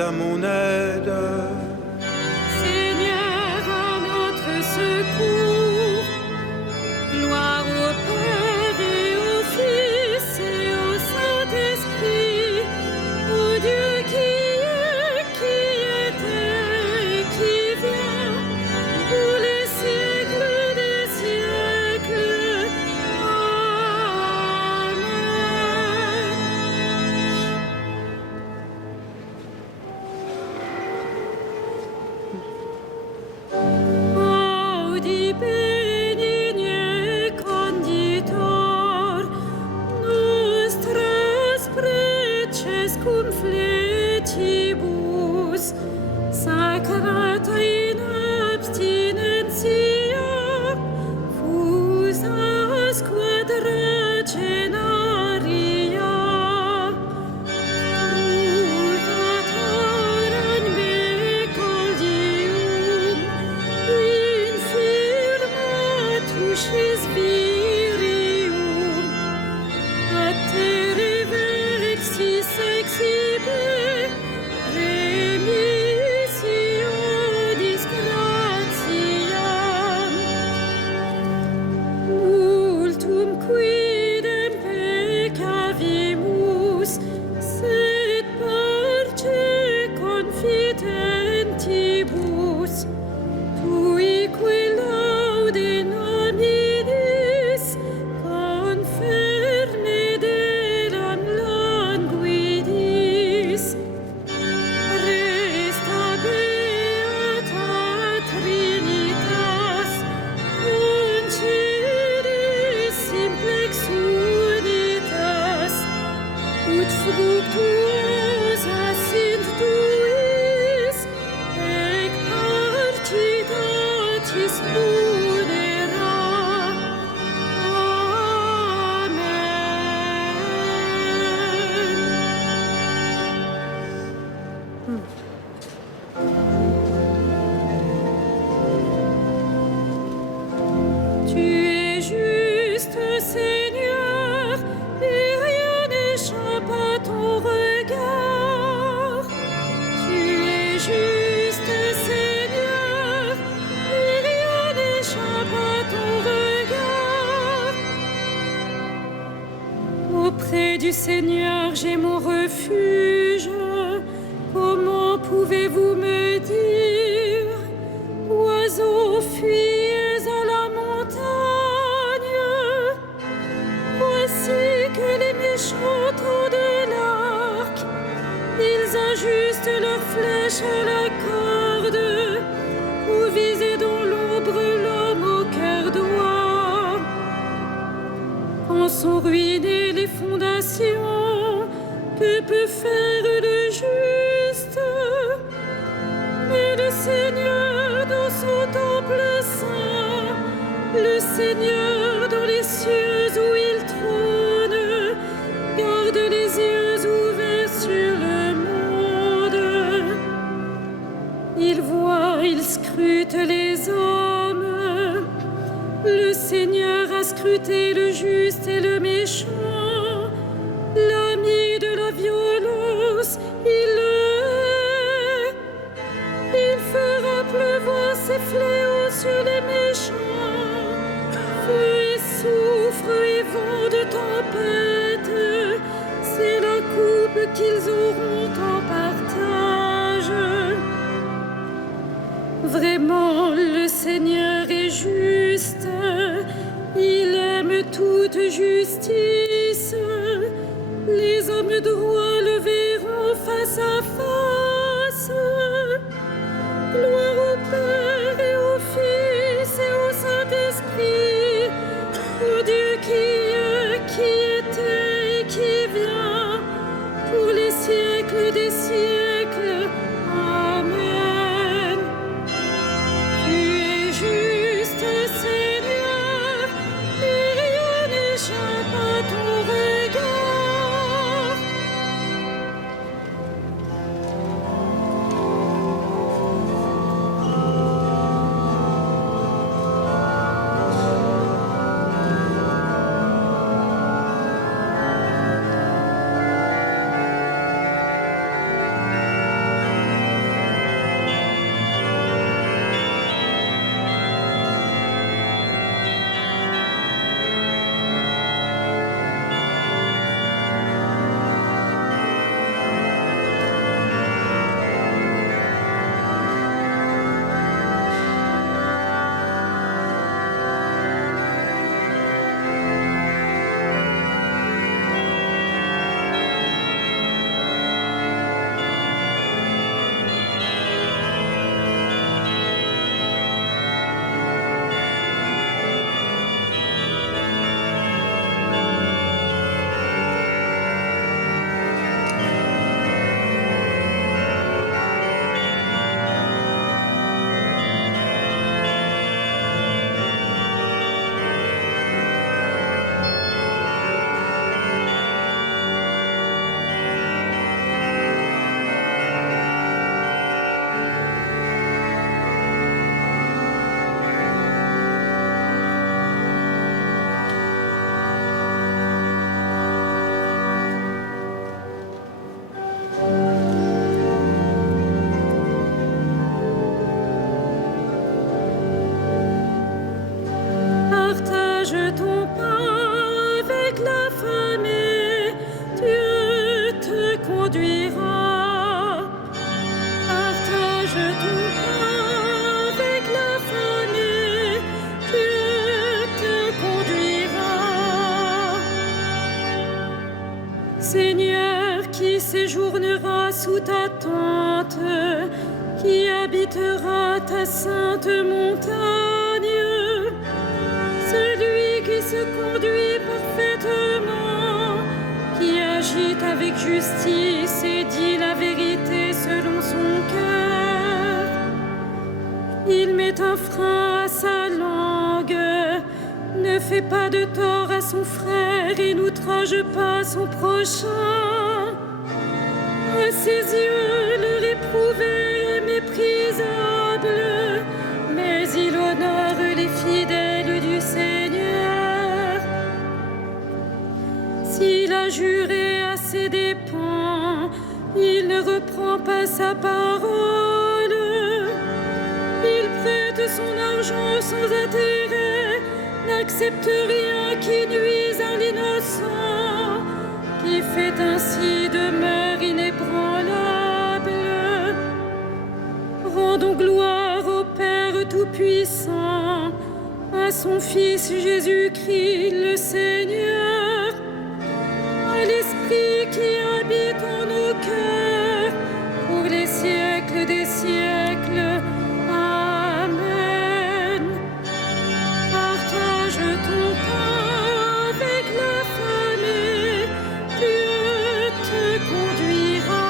à mon aide. Seigneur, à notre secours, gloire au Père et au Fils et au Saint-Esprit, au Dieu qui est, qui était et qui vient, pour les siècles des siècles. Amen. Audi benigne conditor, nostras preces cum fletibus, sacrata in abstinentia, fusa quadragenaria. Multatoran me coldium, infirmatus virium, a te reversis exibe, remisio disgratiam. Multum quidem peccavimus, sed parce confitentibus, tuique laude nominis, conferne delam languidis. Resta beata Trinitas, concedis simplex unitas, ut fructuosa sint tuis, ec partitatis munera. Amen. Tu es juste, Seigneur, et rien n'échappe à ton regard. Tu es juste, Seigneur, et rien n'échappe à ton regard. Auprès du Seigneur, j'ai mon refuge. Comment pouvez-vous me dire, oiseaux, fuyez à la montagne? Voici que les méchants ont de l'arc, ils ajustent leurs flèches à la corde, pour viser dans l'ombre l'homme au cœur droit. Quand sont ruinées les fondations, que peut faire le juste? Mais le Seigneur dans son temple saint, le Seigneur dans les cieux où il trône, garde les yeux ouverts sur le monde. Il voit, il scrute les hommes. Le Seigneur a scruté le juste et le méchant. L'ami de la violence, il le hait. Il fera pleuvoir ses fléaux sur les méchants. Feu et soufre et vent de tempête, c'est la coupe qu'ils auront en partage. Vraiment, le Seigneur est juste, il aime toute justice. Les hommes droits le verront face à face. Gloire au Père et au Fils et au Saint-Esprit, au Dieu qui est, qui était et qui vient, pour les siècles des siècles. Amen. Tu es juste, Seigneur, et rien n'échappe à ton regard. Seigneur, qui séjournera sous ta tente, qui habitera ta sainte montagne, celui qui se conduit parfaitement, qui agit avec justice et dit la vérité selon son cœur. Il met un frein à sa langue, ne fait pas de tort à son frère et n'outrage pas son prochain. À ses yeux, le réprouvé est méprisable, mais il honore les fidèles du Seigneur. S'il a juré à ses dépens, il ne reprend pas sa parole. Il prête son argent sans intérêt, n'accepte rien qui nuise à l'innocent, qui fait ainsi demeure inébranlable. Rendons gloire au Père Tout-Puissant, à son Fils Jésus-Christ le Seigneur, à l'Esprit qui habite en nos cœurs, pour les siècles des siècles. Amen. Partage ton pain avec l'affamé, Dieu te conduira.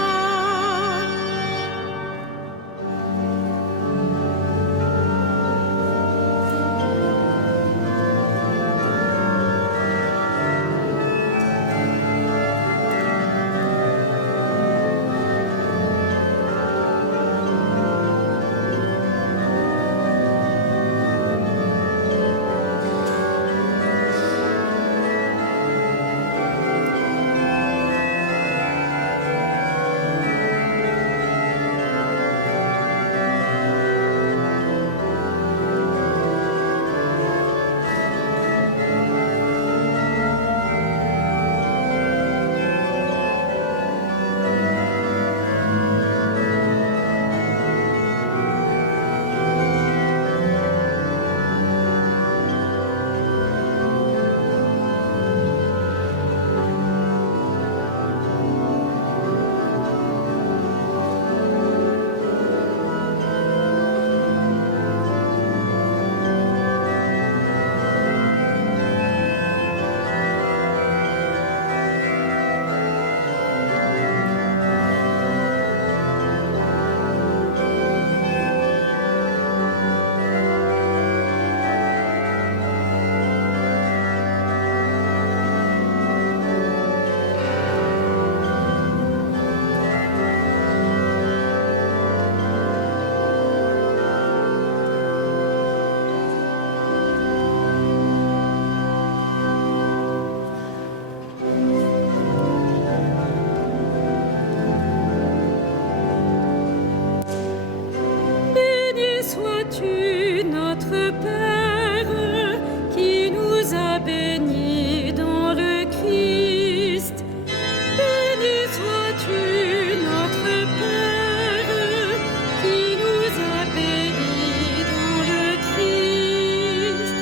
Sois-tu notre Père, qui nous a bénis dans le Christ. Béni sois-tu notre Père, qui nous a bénis dans le Christ.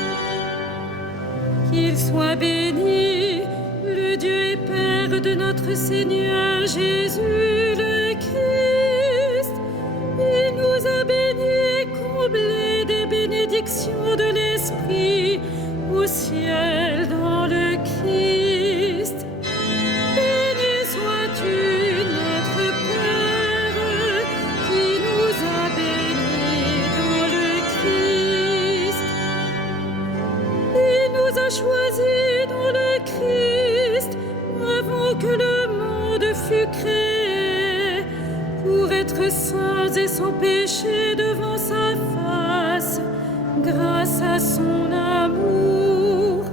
Qu'il soit béni, le Dieu et Père de notre Seigneur Jésus le Christ. Il nous a bénis, comblés des bénédictions de l'Esprit au ciel dans le Christ. Béni sois-tu notre Père, qui nous a bénis dans le Christ. Il nous a choisis dans le Christ avant que le monde fût créé, pour être saints et sans péché devant sa face, grâce à son amour.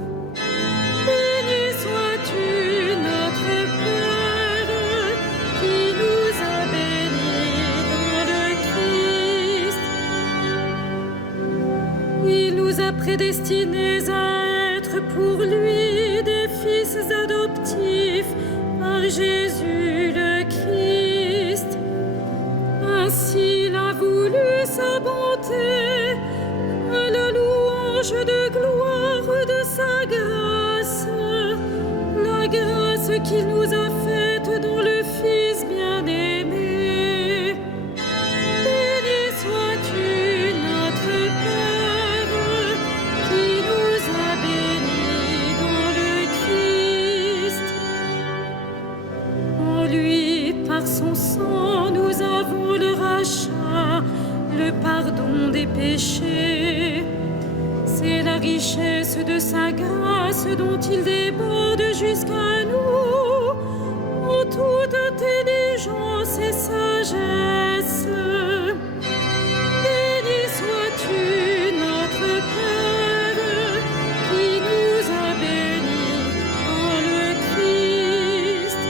Béni sois-tu notre Père, qui nous a bénis dans le Christ. Il nous a prédestinés à être pour lui des fils adoptifs par Jésus le Christ. Ainsi il a voulu sa bonté, à la louange de gloire de sa grâce, la grâce qu'il nous a faites dans le Fils bien-aimé. Béni sois-tu, notre Père, qui nous a bénis dans le Christ. En lui, par son sang, nous avons le rachat, le pardon des péchés. C'est la richesse de sa grâce dont il déborde jusqu'à nous, en toute intelligence et sagesse. Béni sois-tu, notre Père, qui nous a bénis en le Christ.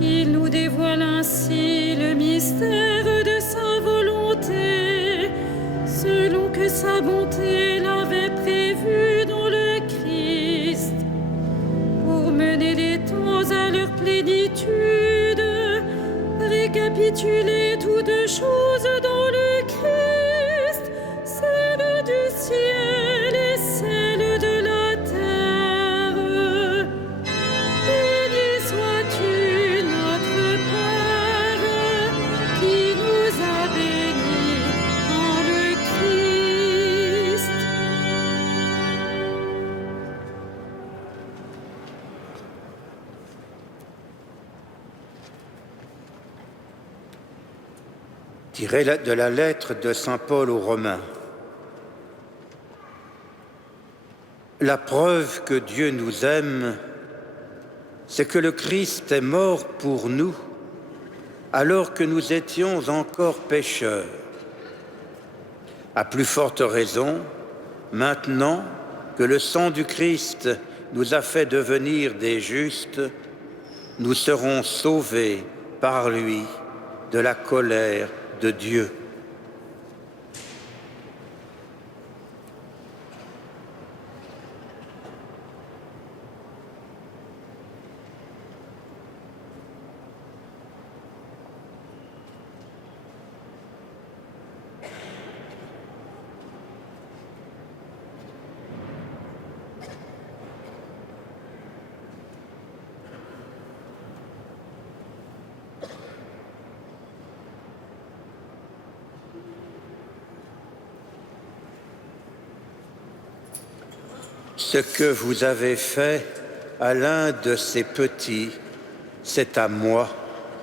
Il nous dévoile ainsi le mystère de sa volonté, selon que sa bonté l'avait prévu dans le Christ, pour mener les temps à leur plénitude, récapituler toutes choses dans le Christ, celles du ciel et celles de la terre. Béni sois-tu, notre Père, qui nous a bénis en le Christ. Tiré de la lettre de saint Paul aux Romains. La preuve que Dieu nous aime, c'est que le Christ est mort pour nous alors que nous étions encore pécheurs. À plus forte raison, maintenant que le sang du Christ nous a fait devenir des justes, nous serons sauvés par lui de la colère de Dieu. Ce que vous avez fait à l'un de ces petits, c'est à moi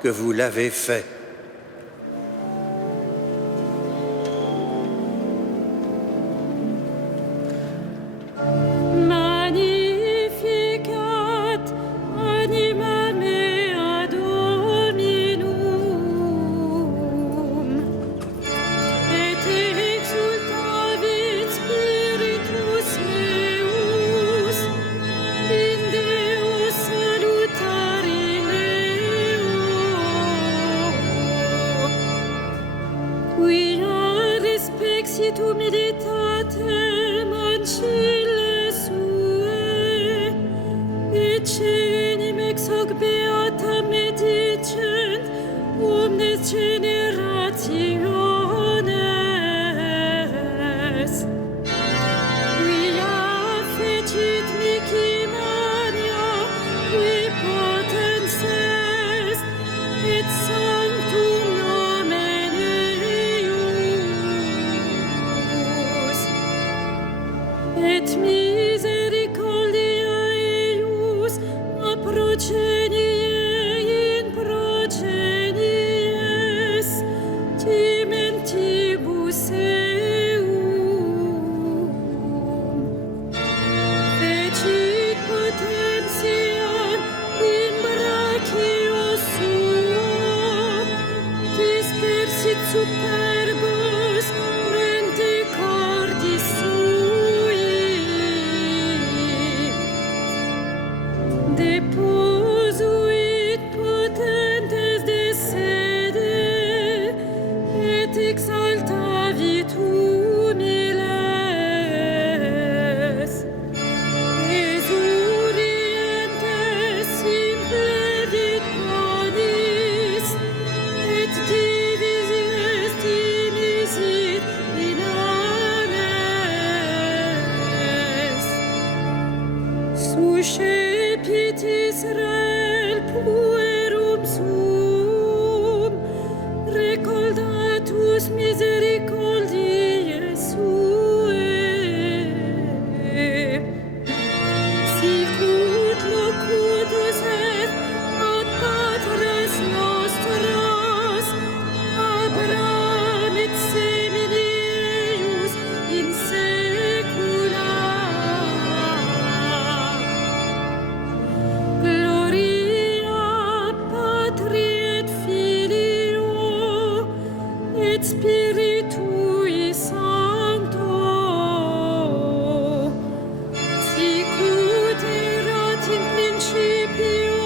que vous l'avez fait. Magnificat anima mea Dominum, et exultavit spiritus meus in Deo salutari meo, quia respexit humilitatem ancille sue, et cenim ex hoc beata medicent omnes generationes. Quia fecit mihi mania, qui potens est, et sanctum nomen eius, et misericordia eius a progenie in progenies timentibus eum. Fecit potentiam in brachio suo, dispersit superbos mente cordis sui. Depos Israel puerum sum, recordatus misericordiae suae, sicut locutus et ad patres nostros, Abraham et semini eius in saecula. Gloria Patri et Filio et Spiritui Sancto, sicut erat in principio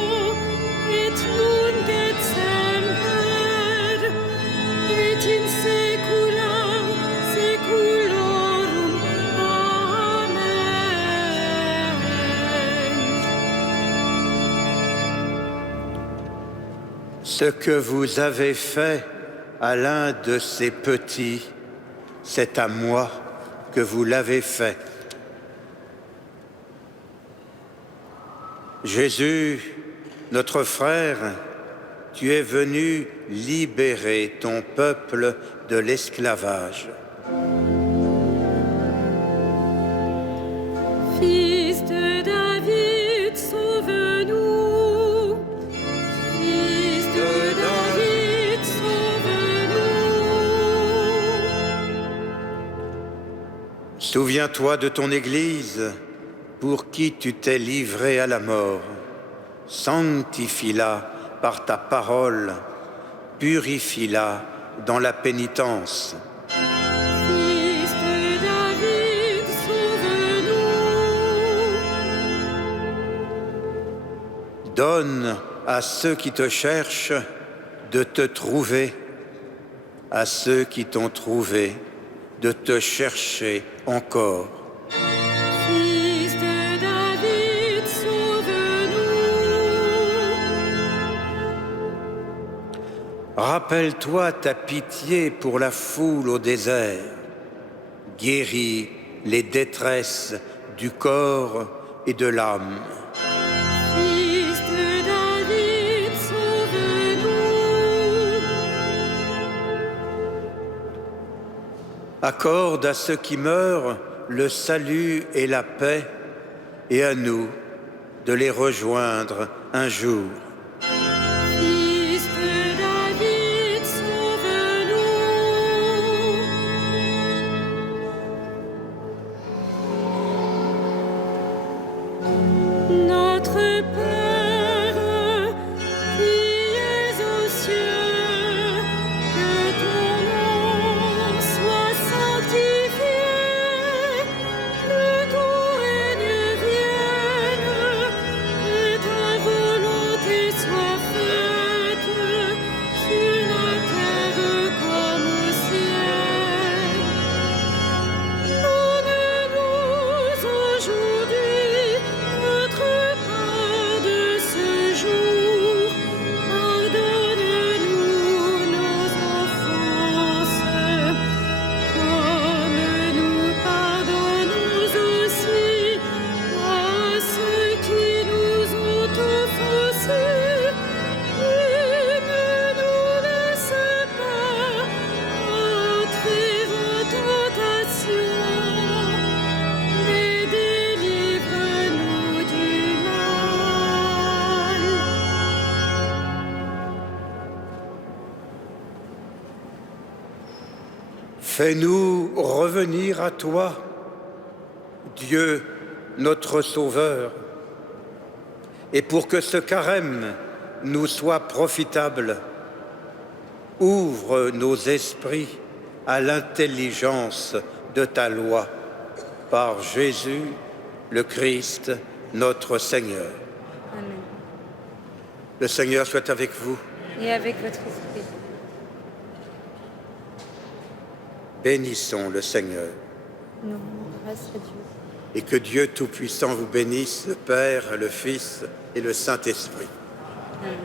et nunc et semper et in saecula saeculorum. Amen. Ce que vous avez fait à l'un de ces petits, c'est à moi que vous l'avez fait. Jésus, notre frère, tu es venu libérer ton peuple de l'esclavage. Fils de David, sauve-nous. Fils de David, sauve-nous. Souviens-toi de ton Église pour qui tu t'es livré à la mort. Sanctifie-la par ta parole, purifie-la dans la pénitence. Fils de David, sauve-nous. Donne à ceux qui te cherchent de te trouver, à ceux qui t'ont trouvé de te chercher encore. Fils de David, sauve-nous. Rappelle-toi ta pitié pour la foule au désert. Guéris les détresses du corps et de l'âme. Fils de David, sauve-nous. Accorde à ceux qui meurent le salut et la paix, et à nous de les rejoindre un jour. Fils de David, sauve-nous. Notre Père, qui es aux cieux, que ton nom soit sanctifié, que ton règne vienne, que ta volonté soit faite sur la terre comme au ciel. Donne-nous aujourd'hui notre pain de ce jour. Pardonne-nous nos offenses, comme nous pardonnons aussi à ceux qui nous ont offensés. Et ne nous laisse pas entrer en tentation, mais délivre-nous du mal. Fais-nous revenir à toi, Dieu, notre Sauveur, et pour que ce carême nous soit profitable, ouvre nos esprits à l'intelligence de ta loi, par Jésus, le Christ, notre Seigneur. Amen. Le Seigneur soit avec vous. Et avec votre esprit. Bénissons le Seigneur. Nous rendons grâce à Dieu. Et que Dieu Tout-Puissant vous bénisse, le Père, le Fils et le Saint-Esprit. Amen.